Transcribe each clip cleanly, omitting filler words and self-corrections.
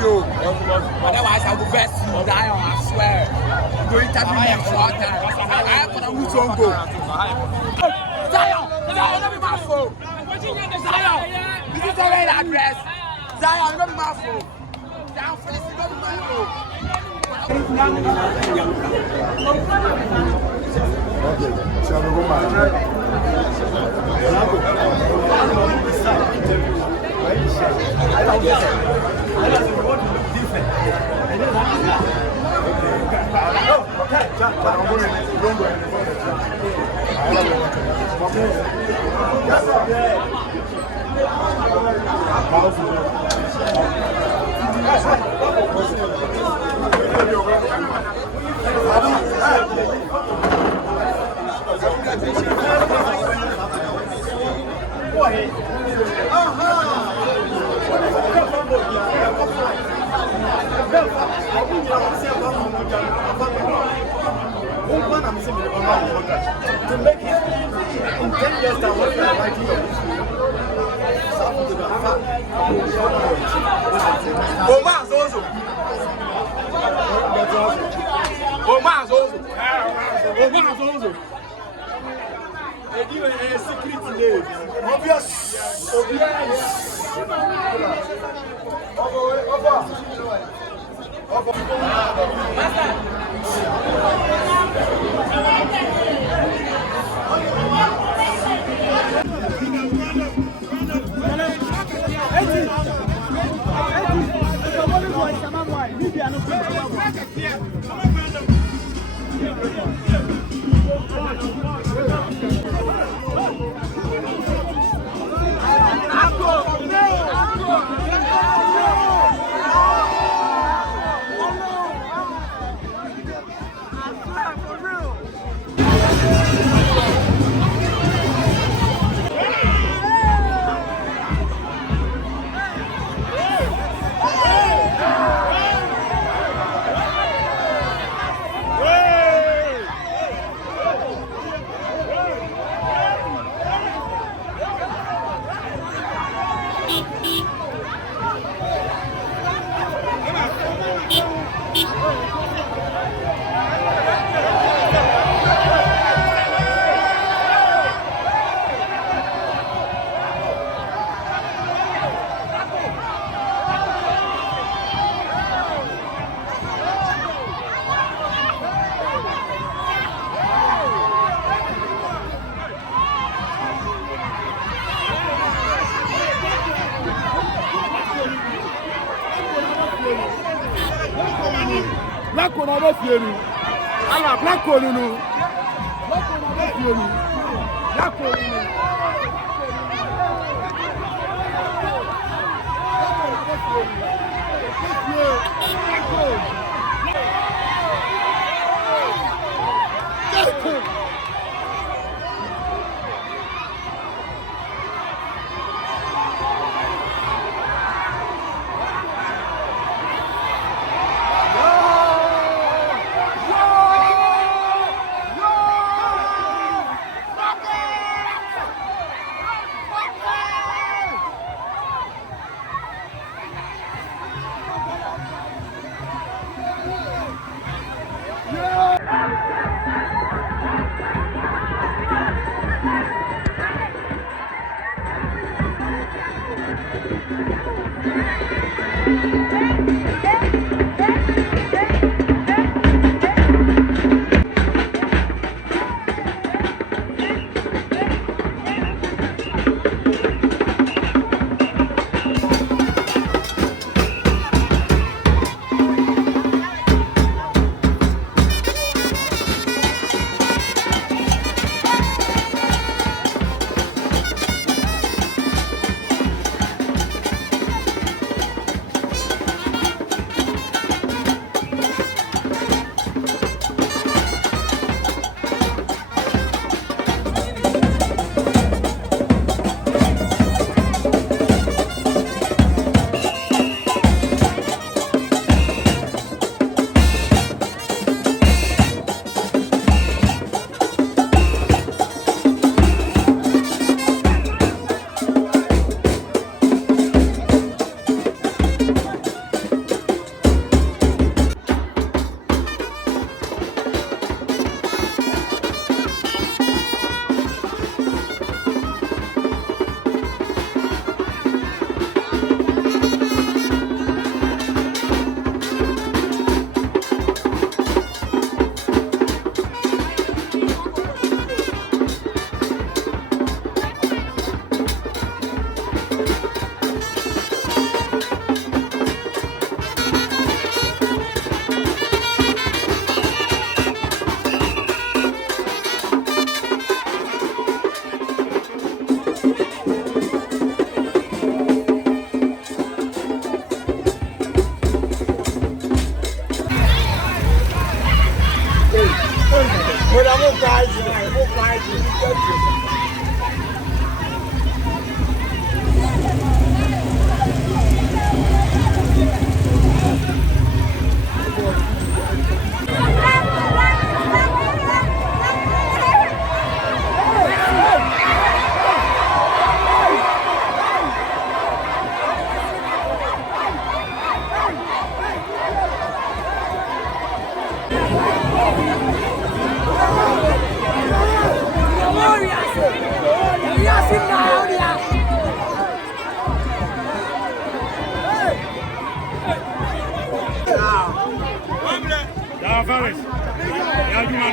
Otherwise, I will verse you down, I swear. You will interview me short time. I am Konongo Zongo. Zion, don't be my phone. Zion, this is the right address. Zion, don't be my phone. Zionfelix, don't be my phone. To make it in 10 years time, what we are writing Omar Zongo. Omar Zongo. They give a secret name. Obvious. black on our fienu. Allah black on you. Black on our fienu. Black on you.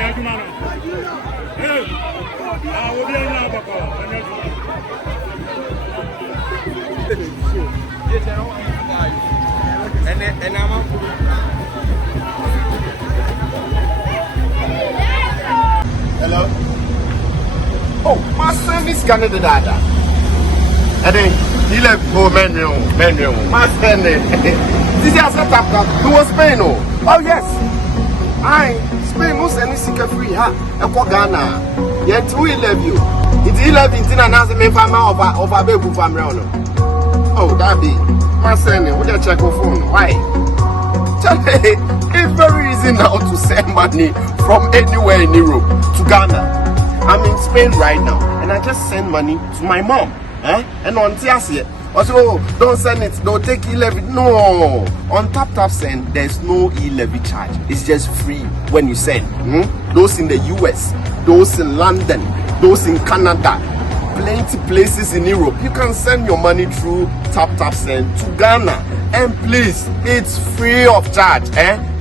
Felix. Hey. We'll be in now, and I'm hello? Oh, my son is going to the data. And then he left menu. My son, this is a Taptap. Who was Spain? Oh, yes. I Spain most any sicker free. Ha, and for Ghana. Yet, we love you. It's 11 and as a man of a baby from Rano. Oh, that be my son. Would you check your phone? Why? It's very easy now to send money from anywhere in Europe to Ghana. I'm in Spain right now, and I just send money to my mom. And on Tiasia, also don't send it, don't take e-levy. No, on Taptap Send, there's no e-levy charge. It's just free when you send. Those in the US, those in London, those in Canada, plenty places in Europe. You can send your money through Taptap Send to Ghana, and please, it's free of charge.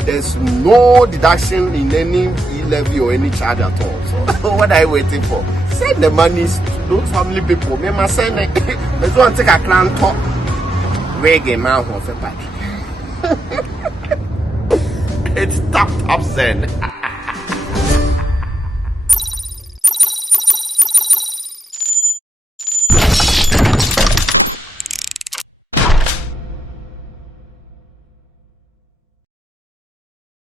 There's no deduction in any e-levy or any charge at all. So what are you waiting for? Send the money to those family people. Me must send it. Let's go and take a clan talk. Reggae man who for Patrick. It's Taptap Send.